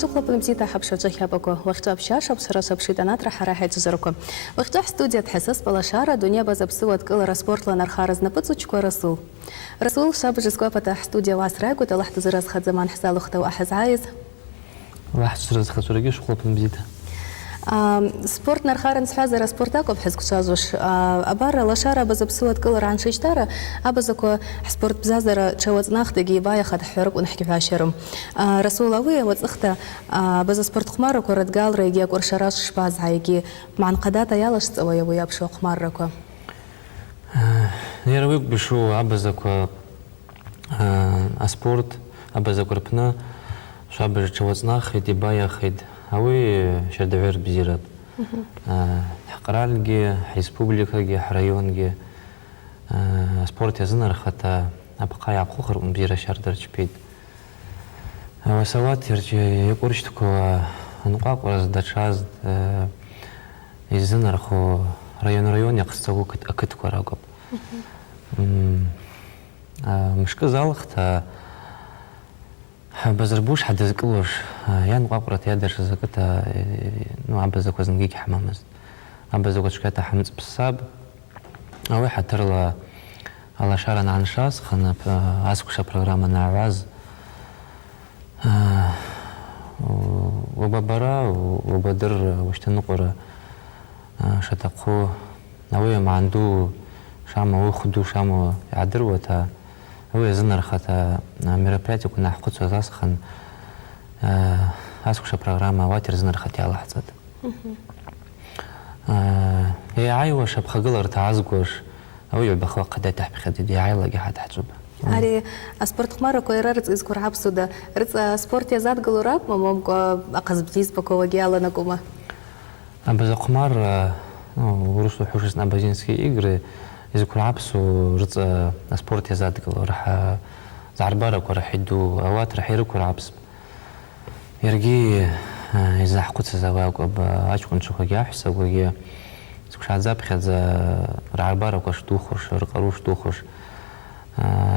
شغل بنمزيتا حبشة جيها بكو وقت بشاشة بسرعة بشيتا ناترا حراحة جزركو وقت ستوديا تحسس بلاشارة دنيا بزبسوة كل راسبورت لنا رخارز نبتسو تشكو رسول شاب جزكو فتح ستوديا واسراق وتلحت زرز خد زمان حسال اخته واحز عايز واحد زرز خد سوريجي شغل بنمزيتا سبورت نرخارن سحازر سبورتاكو بحز كشازوش أبارة لاشارة بزبسوة كل ران شيشتارة أبزكو سبورت بزازر تشوت ناخدقي بايا خد حرق ونحكي في عشرم رسول أوي وتسخته بز سبورت خمارة كورت قال ريجي كور شراش شباز عايجي مع انقداتا يالش تسوي ويا بشو خمارة كو نيرويك بشو أبزكو سبورت أبزكو ربنا شو أبز تشوت ناخدي بايا خد هوي شدوير بزيرات حقرالجي حيسبوبليكاجي حريونجي سبورت يزنر خطا أبقى يعقوخر بزيرة شردر تشبيد وسوات يرجي يقولشتكو نقاق ورز دشاز يزنر خو ريون يقصتو أكتكو راقب مش كزالختا بزربوش حد زكلوش يعني قاقرة يادر زكتا نوع بزك وزنجيك حمامز بزك وشكتا حمز بالصاب أو حتى لا على شارنا عن شاس خنا أسكوشا برنامج نعواز وببرا وبدر وشتنقرة شتقو نوية ما عنده شامو وخدو شامو يعدر وتا هو يزنر خاطر мероприятие كنا حقوق أساس خن أسكوشا برنامج واتر زنر خاطر على حسد هي عايوة شاب خجلر تعزقوش أو يبخوا قدة تحب خدي عايلة جهات حجب أري سبورت خمارة كويرارت إذكر عبسودة رت سبورت يزاد قلوراب ما ممكن أقصد بتيز بكو وجيالا نقومه بس خمار ورسو حوشس نبازينسكي إجري إذكر عبسو رت سبورت يزاد قلو راح زعربارك وراح يدو أوات راح يركو عبس يرجي إذا حقوق زواج أب أشكون شو خجيا حسب وجيا سكش عذاب خذ رعبارك وش توخش رقروش توخش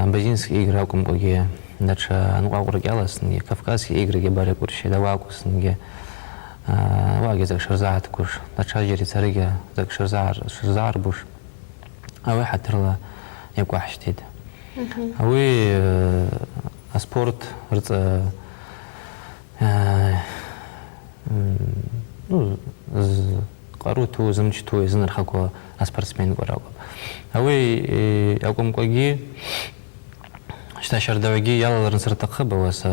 بزينسكي إجراكم وجيا نتش أنواع ورجالس نجي كافكاسي إجرا جبارك ورشة دواقوس نجي واجي زك شرزعت كوش نتش هجري سريجة زك شرزعر بوش أوي حتى لا يبقى حشتيد أوي سبورت رت قاروتو زمجتو يزنر خاكو أسبرسمين قراقب هوي أقوم قاقي اشتاشر دواقي يلا رنسر تقبة وس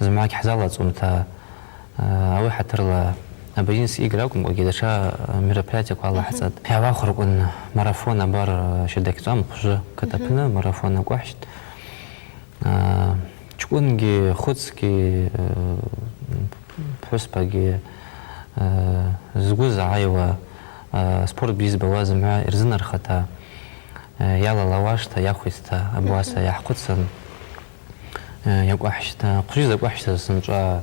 زمعاك حزالات صمتا هوي حتر لا أبينس إيقراكم قاقي داشا мероприятиك والله حسد يا واخر قن ماрафон أبار شدك زام خجة كتبنا ماрафон أقوحشت تكونجي خدسكي بحسباجي زوز عايوة سبورت بيز بوازم إرزنر خطا يلا لواشتا ياخويستا أبواسا يحقدسن يقوحشتا قجيزة قوحشتا سنجا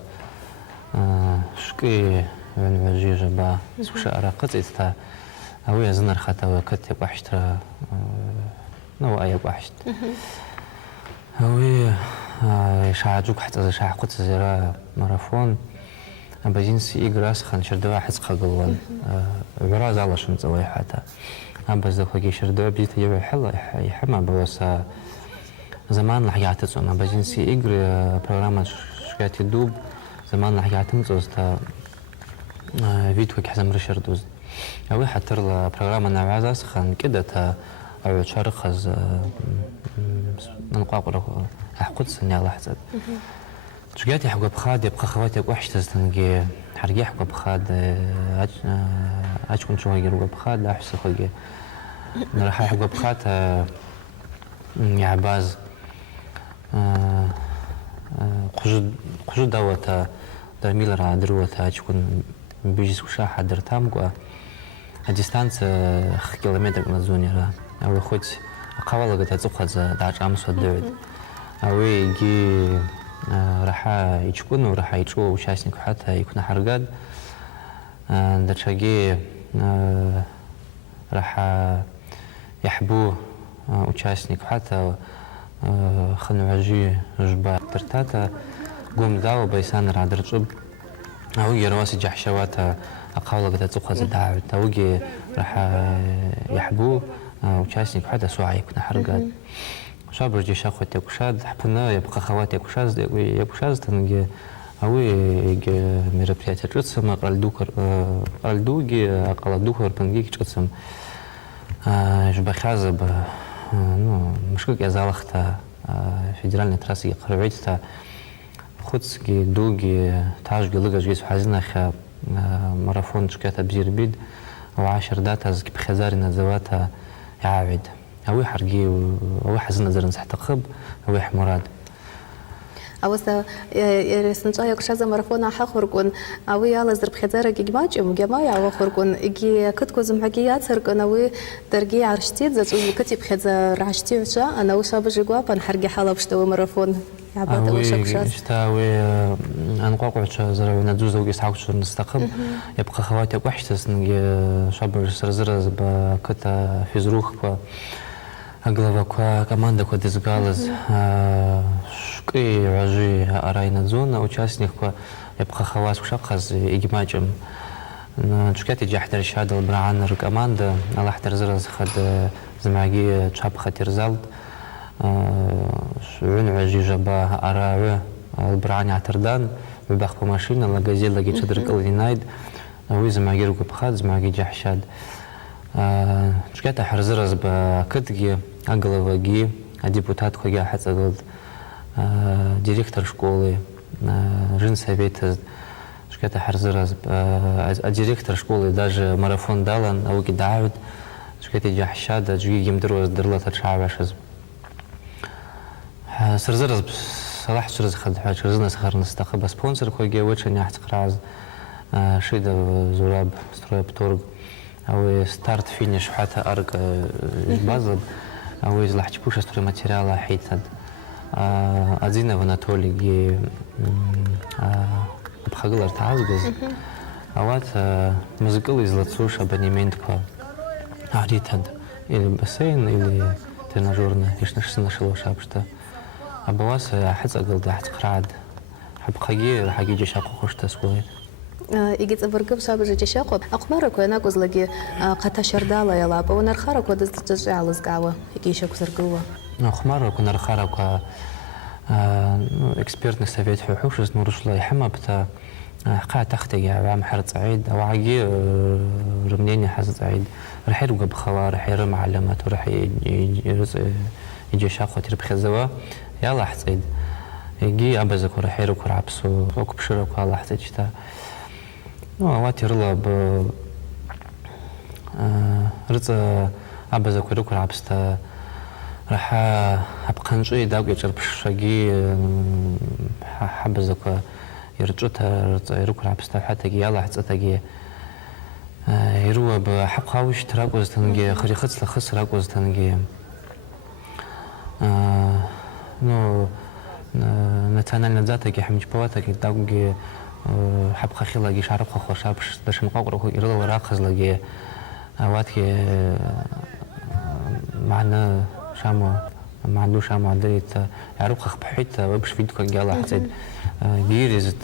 شكي ونواجيجة با سوشا أراقزيستا أوي زنر خطا وكت يقوحشتا نوع يقوحشت أوي شاعجوك حتى شاع قدس زرا ماрафон أبزينسي إجراس خان شردوا حس خجلوان براز الله شو متسوي حتى أبز ذوقي شردوا بيت يبي حلا يحمى بوسا زمان لحياة تسوم أبزينسي إجرا برنامج شكات يدوب زمان لحياة تمزوستا فيديو كحزم رشردوز أوي حتى لا برنامج نوعاز خان كده تا أو شارخز نقاقر أحقد سني على حسد شجعتي حقب خاد يبقى خواتي وحش تستنجي حرجي حقب خاد أشكون شو هيجي حقب خاد لا أحس خيجي نروح حقب خاد يا عباز خجود دوتا درميل را دروتا أشكون بيجي وشا حدر تامقوا الديستانس كيلومتر من زوني أو خد قوالة قد تزخذ داش أمس ودعود أوي جي راح يشكون وراح يشوا وشاسنك حتى يكون حرقاد دشاجي راح يحبوه وشاسنك حتى خنوعجي جبا ترتاتا قوم داو بيسان رادر جب أوجي رواسي جحشواتا أقاولة قد تقوى دعوة أوجي راح يحبو وشاسني حتى سواعي كنا حرقات شابر جي شاخو تيكوشاد حبنا يبقى خوات يكوشاز تنجي أوي мероприятие чутсам قالدوجي قالدوكر بنجي чутсам жбахаза б ну مشكوك يزالختا федеральной трассы قربيتتا خدسجي دوجي تاجي لغاجي حزنخ марафон شكاتا بزيربيد و10 داتا زكي بخزاري نزواتها يعاود أوي حرقي أوي حزن زرن سحتقب أوي حمراد أوسا سنجايا كشازا ماрафона حخوركون أوي على زرب خزارة جماعة جماعة وخوركون إجي كتكو زمحجيات سركون أوي درجي عرشتيت زوج كتب خزار عرشتي وشا أنا وشا بجوا بنحرقي حلا بشتوي ماрафون يعبد أوي شكشاز شتاوي أنا قاقعش زرب ندوز أوجي ساعة نستقب يبقى خواتي وحشتس نجي شابر سرزرز بكتا في زروخ Глава команда кодизгалаз шки важи арайна зона участник يبقى خواص وشخص إجماعهم شكاتي جاحتر شهادة البرعان كماندا الله احتر زرز خد زماجي شاب خطير زالد عن عجي جبا أراوي البرعان يعتردان بباخ بماشينا لغازيل لغي تشدر قلني نايد وي زماجي ركب خاد زماجي جاحشاد شكاتا حرزرز بكتجي أغلباجي депутат خوجا حتى دиректор школы жин совета шката حرزرز директор школы даже марафон далан أوجي دعوت شكاتي جاحشاد جي يمدروز درلات الشعباشز سرزرز صلاح سرز خد حاجة سرزنا سخر نستقبل سبونسر خوجا وشن يحتقراز شيدا زوراب ستروب تورج أو ستارت فينيش حتى أرق بازل أو إذا لحج بوش أستوري ماتيريالا حيتاد أدينا وناتولي بخاقل تعزجز أوات مزقل إزلاتسوش أبانيمنت كا عريتاد إلي بسين إلي ترناجورنا إيش نشسنا شلو شابشتا أبواس حتى أقل دا حتى قرعد حب خاقي حاقي جيشاقو خوش تسوي إجت أبرقب شابج جشاقو أقمارك وأنا قزلقي قتا شردالة يلاب ونرخارك ودزتجع على زقاوة يجي شاكو زرقوة أقمارك ونرخارك экспертный совет حوش نورش لا يحمى بتا قاعد تختي عام حرد سعيد أو عجي رمنيني حرد سعيد رح يرقى بخوار رح يرمى علامات ورح يجي شاقو ترب خزوا يلا حسيد يجي أبزك ورح يرقى عبسو وكبشرك والله حسيد شتا واتي رلا ب رزا أبزك ورقى عبستا راح أبقى نجي داوجي جرب شقي حبزك يرجعتها يركل عبستا حتى جي الله حتى تجي يروى بحب خاوش تراقوز تنجي خري خص لخص راقوز تنجي نو نتانا نزات جي حمج بواتك داوجي حب خخيلا جي شعرب خخ شابش باش نقاقر خو يرلا وراقز لجي واتكي معنا شامو ما عندوش شامو عدريت يعرف خخ بحيت وبش فيدك جالا حتى جيرز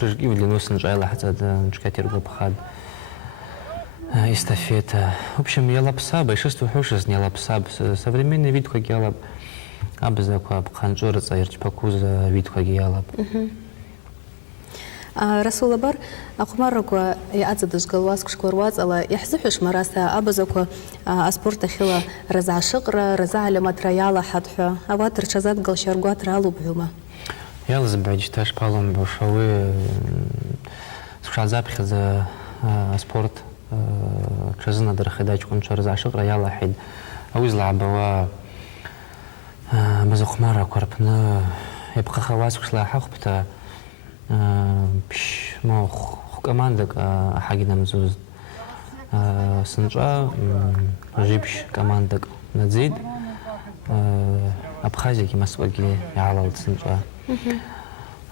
برج جيب اللي نوصل جالا حتى نشكاتي رجع بخاد استفيت وبشم يلا بساب يشستو حوشز يلا بساب современный видك جالا أبزاك بخانجور صايرج بكوز видك جالا رسول بر أقمارك يعزدش جواز كشكورواز الله يحزحش مراسة أبزك أسبورت خلا رزع شقرة رزع لما تريالا حدها أواتر شزات قل شرقات رالو بهما يلا زبعج تاش بالهم بشوي سوشازاب خذ سبورت شزنا در خداج كون شرزع شقرة يلا حد أوز لعبوا بزقمارة كربنا يبقى خواص كشلا حق بتا بش ما كماندك حاجة مزوز سنجا جيبش كماندك نزيد أبخازي كي مسؤولي على السنجا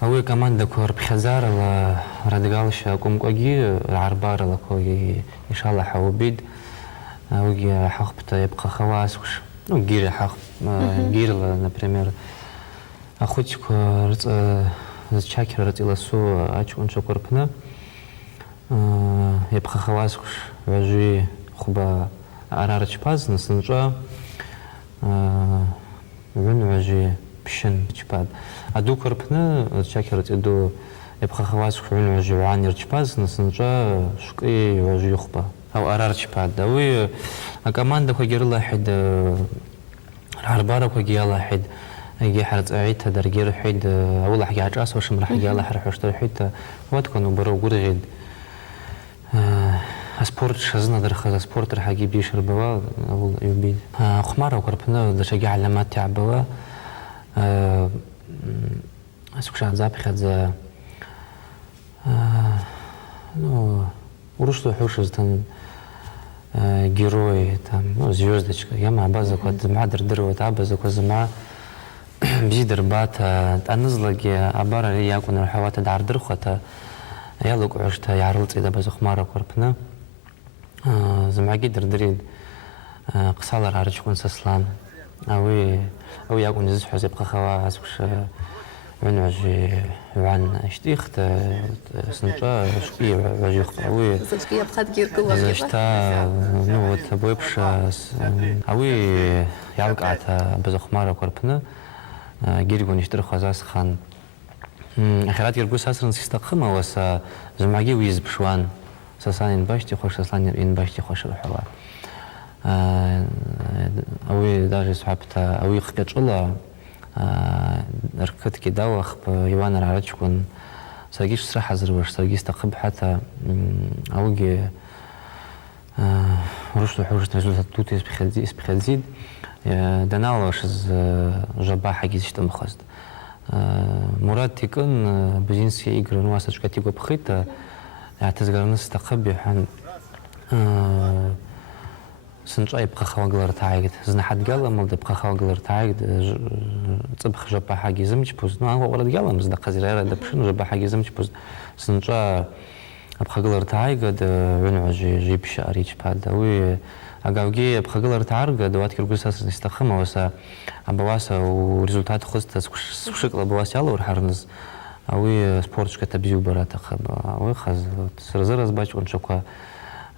أول كماندك ورب خزار لا ردقالش أقوم كوجي العربار لا كوجي إن شاء الله حوبيد وجي حقبته يبقى خواص ну, гири хах, гирла, например, охотику зачакер ротиласу, ачун чокорпна, я пхахавас вожи хуба арарчпаз, наснжа, вожи пшен чпад. А ду корпна зачакер ротиду я пхахавас вожи ванирчпаз, наснжа шки вожи хуба. أو أرارش بعد أوي أكمان ده كجير الله حد الحربارة كجي الله حد يجي حرت أعيد درجير حد أول حاجة عجاس وش مرح يجي الله حرح وشتري حد وقت كانوا برو جرجد سبورت شزنا درخز سبورت رح أجيب يشر بوا أول يبيد خمارة وقربنا ده شجع علامات تعبوا أسوق شاد زابي خد ну урушто хушыз там герои там ну звездочка я ма база код мадр дырват абаза козма бизидер бата анызлаги абара якуна хавата дардыр хата ялук ушта ярылт ида база хмара корпна замаги дырдырид قصالر арчкун саслан ави якун зис хозеб хава асуш ونواجه وعن اشتيخت سنجا شقي واجه قوي زشقي بخات غير كل زشتا نو تبويبش قوي يالق عتا بزخمارة كوربنا غيرغون يشتر خزاس خان اخرات يرغو ساسرن سيستقما وسا زماغي ويز بشوان ساسانين باشتي خوش ساسانين ان باشتي خوش روحوا قوي داجي صحابتا قوي خقچولا ركض كده وخ يوان العرجكون سرقيش صراحة زروش سرقيش تقب حتى أوجي رشلو حوجة رجلة توتي اسبخلزيد دناوش جبا حاجة زشتم خزد مراد تكون بجنسي إجر نواسة شكاتيكو بخيطة اعتزقرنس تقب يحن سنجا يبقى خواجلر تعيد زنا حد قال ما بده يبقى خواجلر تعيد طبخ جبا حاجة زمج بوز نو هو ولد قال مزدا قزيرة ده بشنو جبا حاجة زمج بوز سنجا يبقى خواجلر تعيد ونو جيب شاريج بعد وي أجاوجي يبقى خواجلر تعرق دوات كرجل ساس نستخدمه وسا أبواسا وريزولتات خست سوشك أبواسا على ورحرنز أوي سبورتش كتبزيو برات خب أوي خز سرزر زباش ونشوكا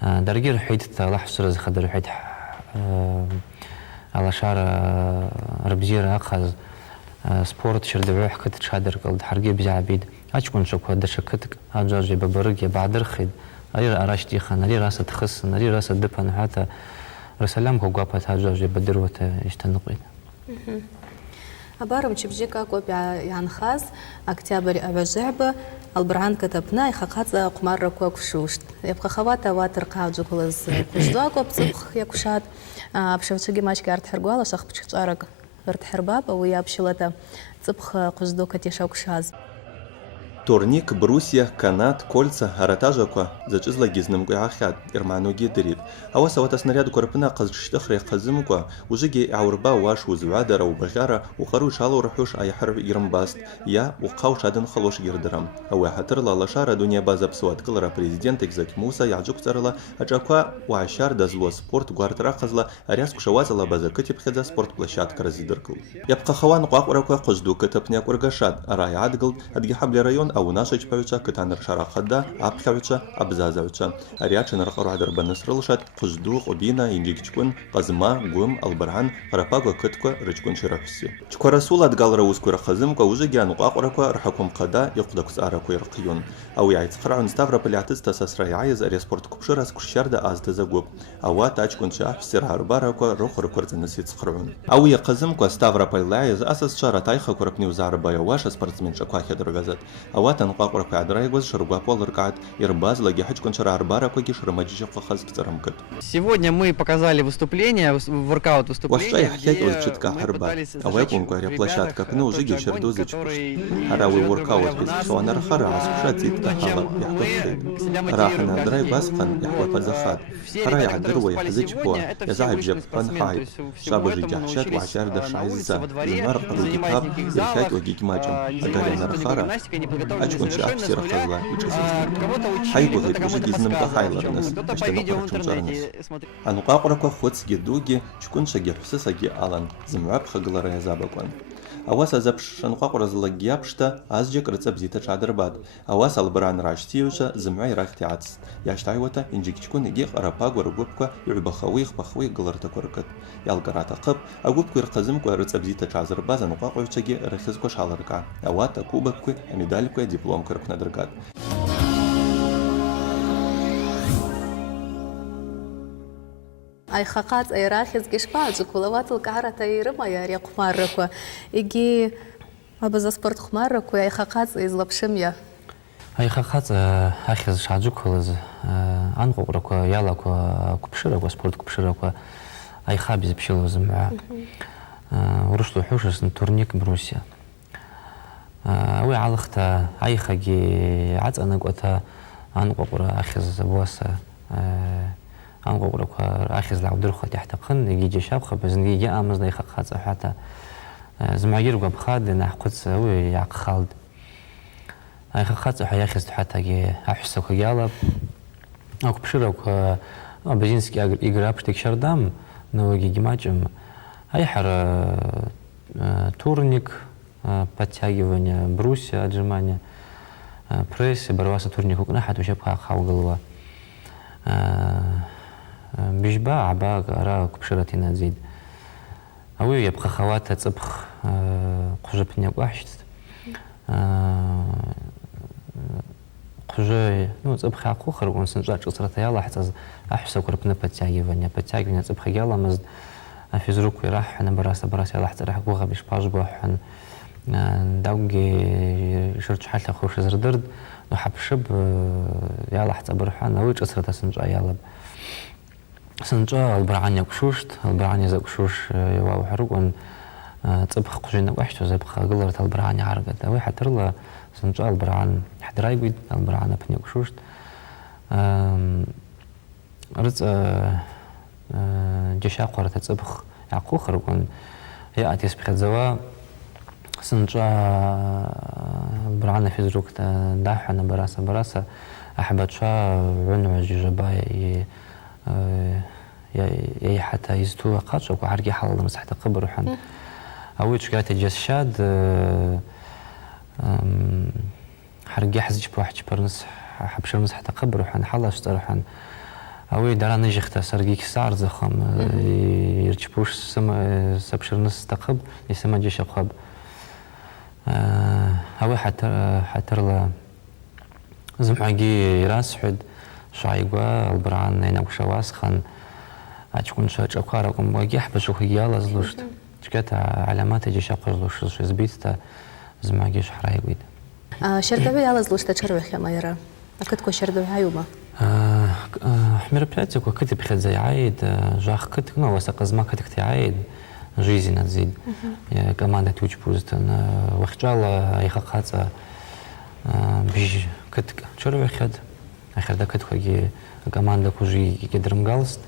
درجير حيد تلاح سرز خدر حيد على شار ربزير أخذ سبورت شردوح كت شادر قلد حرقي بزعبيد أشكون شوك هذا شكتك أجاجي ببرقي بعد رخيد أري أراشتي خان أري راسة تخص أري راسة دبن حتى رسلام كوجابت أجاجي بدروت يشتنقيد أبارم تشبجيكا كوبيا يعني خاص أكتوبر أبجعبة البرهان كتبنا يخاطز قمر كوكشوشت يبقى خواتا واترقا جوكلز كوجدوا كوبصبخ يكوشات بشوتشي ماش كارت حرقوا شخ بشارك غرت حرباب ويا بشلتا صبخ قجدو كتيشاوكشاز Турник, брусья, канат, кольца, аратажаква, зачизла гизным гуахят, ирмануги дырит. А у савата снаряду корпна казчтахре казымква, ужиги аурба ваш узвадара убагара, ухару шалу рахуш айхар ирмбаст, я ухау шадын халош гирдырам. А у хатырла лашара дуния база псуат кылара президент экзак Муса яджук царла, аджаква уашар дазло спорт гуартра казла, аряску шавазала база катип хеда спорт площадка разидыркл. Я пхахаван куакураква кожду катапняк ургашат, арай адгл, адгихабли район أو ناشج بيوتشا كتانر شراخدا أبخوتشا أبزازوتشا أرياتشن رقرو عدر بنسرلشات قصدو قبينا ينجيكتكون قزما قوم البرهان قرباقو كتكو رجكون شرافسي تكو رسولة قال روزكو رخزمكو وجيجي نقاقركو رحكم قدا يقدكس أراكو يرقيون أو يعيتقرعون ستافرا بلياتز تساسرا يعيز أريا سبورت كبشراس كشاردا أز تزاقوب أو تاجكون شاف سير هارباراكو روخ ركورز الناس يتقرعون أو يقزمكو ستافرا بلياتز أساس شارا تايخا كوربنيو زاربا يواش سبورتسمين شكوا خدرغازات أواتن قاقرك عدراي وز شربا полркат ирбаз лаги хачкон шара арбара коги шрамаджи қахаз китарамкат. Сегодня мы показали выступление, воркаут выступление. Ваш хай от читка харба. Авайкун говоря площадка пну уже гешерду зачпуш. Хараwi воркаут без шуанар харас шатит тахала яхтат. Рахна драй басхан яхва фазахат. Харай адр وي حزجبو يزعب جب فن حاي. شابجي جحشات وعشار دش عايزة. زمار قلو كتاب يركات وجيك ماجم. أقال نرخارا أجكون شاف سير خزلا Кого-то учили, حيبغي кто-то تقولي кому-то جيزنم подсказывал, كحايلرنس кто-то по видео в интернете смотрел. أنقاقرك خوتس جدوجي شكون شجع حسس أجي ألان زمعب خجلر يا زابقون أواس أزبش أنقاقر زلقيا بشتا أزجك رتب زيتا شادرباد أواس البران راجتيوشا زمعي راختي عدس ياشتايوتا إنجيك شكون يجيق أراباق ورقوبك يعب خويخ بخوي قلرتا كوركت يالقراتا قب أقوبك يرقزمك ورتب زيتا شازرباز أنقاقر شجي رخزكو شالركا أواتا كوبك أميدالك دبلوم كركنا درقات أي خاقات أي راخز قشباج كولوات القعرة تيرما يا ريق ماركو يجي أبز سبورت خماركو أي خاقات أي زلبشمية أي خاقات أخذ شعجوك خلص أنقورك يالك كبشرك سبورت كبشرك أي خابز بشيلو زمع ورشلو حوشس تورنيك بروسيا أوي علختا أي خاجي عاد أنا قلت أنقور أخذ بواسة أنقورك أخذ لعبد الخط تحت قن يجي شاب خبز يجي أمز ذي خاقات حتى زمعير وبخاد نحقد سوي يعق خالد أي خاقات حياخذ حتى جي أحسك جالب أو كبشرك بجنسك إجراب تكشر دام نوجي جماجم أي حر турник, подтягивание брусья, отжимания, пресс, борьба турник укнахат уже пахал голова. بيشبع عباق أرى كبشرتي نزيد أوي يبقى خواتها تبخ قجبني وحشت قجي ну تبخ عقو خرجون سنجات قصرتها يلا حتى أحسن كربنا подтягивание تبخ يلا مزد فيزروك راح أنا براس يلا حتى راح قوها بيش باجبح داوجي شرط حالة خوش زردرد وحبشب يلا حتى برحان أوي قصرتها سنجا يلا سنجا البرعانية كشوشت البرعانية زي كشوش يواو حرقون تبخ قجينا وحشت وزبخ قلرت البرعانية عرقت أوي حتى الله سنجا البرعان حدراي قيد البرعانة بني كشوشت رز جشا قرة تبخ يعقو خرقون يأتي سبخت زوا سنجا البرعانة في زروك داحنا براسة أحبت شا عنو جباي يا حتى يزتوا قاتشوا وحرقي حال مسحت قبر وحن أوي شكاية الجسشاد حرقي حزج بواحد برنس حبشر مسحت قبر وحن حلا شطر وحن أوي دارا نجخت سرقيك سعر زخم يرتبوش سما سبشر نص تقب يسمى جيش قب أوي حتى لا زمعجي راس حد شايقوا البرعان ينقش واسخن أتكون شاج أقاركم وجيح بشوف يلا زلوشت شكت علامات يجي شاق زلوش شو زبيت زمعجي شحراي قيد شردوي يلا زلوشت تشروح يا مايرة أكدكو شردوي هايوما حمير بلاتك وكتب خد زي عايد جاخ كتك ما وسق زما كتك تعايد جيزي نزيد كمان توج بوزتن وخجالة أي خاقات بيج كتك شروي خد آخر دكت خوجي كمان دكوجي كدرم جالست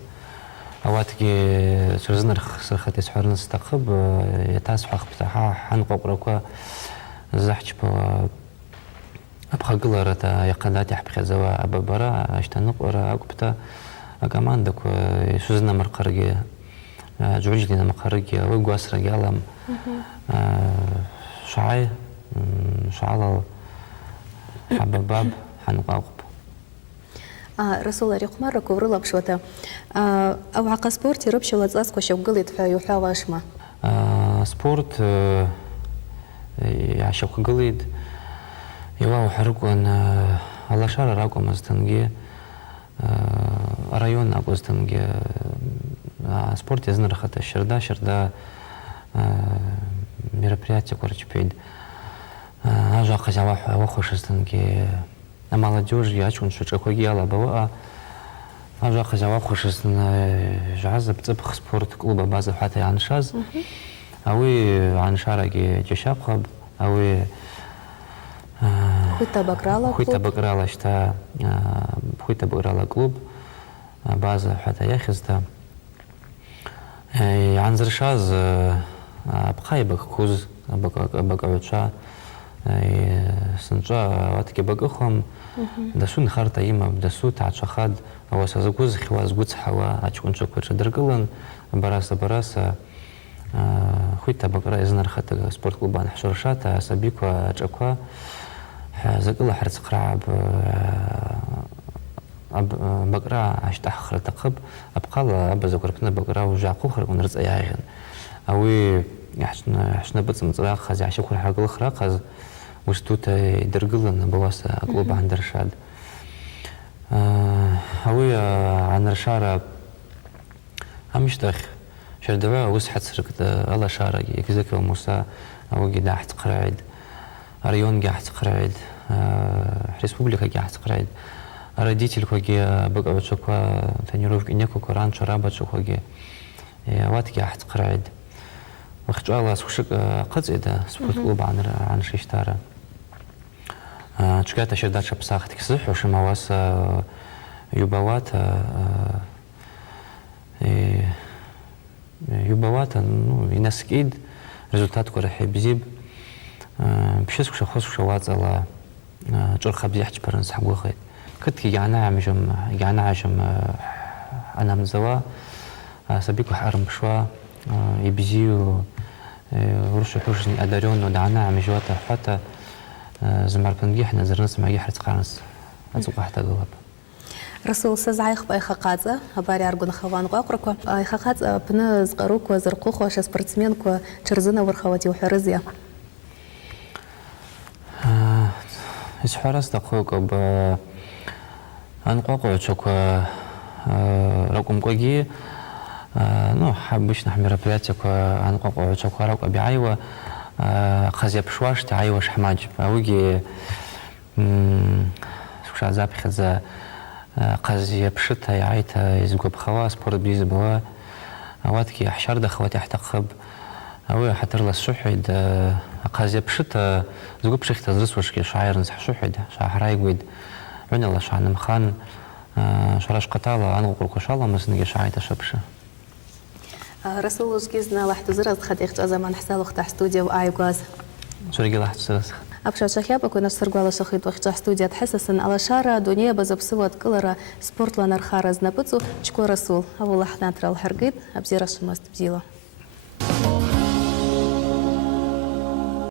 أواتكي شرزنر خسرت يسحرن استقب يتاسح بتاعها حنقرقوا زحج بوا أبخا قلرة يقدات يحبخ زوا أببرا أشتنقرا أقبتا كمان دكو شرزنا مرقرقي جوجي لنا مقرقي وقواس رجالم شعاي شعال حبباب حنقاقب رسول الله مرة كورلا بشوته أو عق سبورت يربش ولا تأسكو شو قلت في يحاواش ما سبورت يعشق قليد يواو حرقون الله شار راكم استنجي ريون أبو استنجي سبورت يزنر خط شردا мероприятие короче пейд ажа хазява вахош استنجي молодежь я чун шуча хогиала бава ажа хазява хошесна жазып цыпх спорт клуба база хата аншаз ауи аншараги жашақаб ауи хуйта бакрала шта хуйта бакрала клуб база хата яхизда анзыршаз абхайбак куз бакавча سنجا واتكي بقخم دسون خارطة يما بدسو تعشخاد أو سازقوز خواز قوز حوا أشكون شكور شدرقلن براسا خويتا بقرا إزنر خطة سبورت كلوبان حشرشاتا سبيكوا أشكوا زقلا حرس قراب بقرا عشتاح خرطة قب أبقالا أبزقر كنا بقرا وجاقو خرق ونرز أياغن أوي حشنا بتصم صراخ خزي عشكور حرق خراق وستوتا درقلن بواسا قلوب عند رشاد هوي عن رشارة همشتخ شردوا وسحت سرقت الله شارة يكزك وموسى أو قد أحت قرعد ريون قاعد قرعد ريسبوبليكا قاعد قرعد رديتي الكوجي بقى بتشوكوا تنيروف إنيكو كوران شرابة شوكوجي وات قاعد قرعد وخج الله سوشك قد إذا سبورت قلوب عن شيشتارة تشكات شردات شبساخ تكسح وشمواس يبوات يبوات الناس أكيد ريزولتات كورحي بيجيب بشيس وشخص وشوات الله جور خبز يحكي برنس حقوق خير كنت يعنى عشم أنا من زوا سبيكو حرم بشوا يبيجيو ورشو حوشني أداريون ودعنا عم جواته حتى زمار بنجيح نزر نسمع يحرز قانس أتوقع حتى قلب رسول سزعيخ باي خقازة هباري أرجون خوان قاقركوا أي خقازة بنز قروك وزرقوخ وش سبورتسمينكوا تشرزنا ورخواتي وحرزيا إسحارس دقوق ب أنقاقو تشوك رقم قوي نو حبش نحمي ربياتك أنقاقو تشوك رقم بعيوة خزي بشواش تعيوة شحماج أوجي سوش عذاب خزا قزي بشتها يعيتها يزقو بخواس بورد بيز بوا أواتكي أحشار دخواتي أحتقب أوي حتر للسوحيد قزي بشتها زقو بشيخ تزرس وشكي شاعر نزح سوحيد شاعر رايقويد عن الله شعن مخان شراش قتالة أنا أقول كش الله مسنجي شاعيت شبشة رسول وزكيزنا واحد زرز خديخ زمان حسال وقت استوديو وآيقاز شرقي لحد سرس أبشر شخيابك ونفسر على شخيط وقت استوديو تحسس إن على شارع دنيا بزبسوت كلرا سبورت لنا رخارز نبتو شكو رسول أول لحظة ترى الحرقيد أبزير الشمس تبديله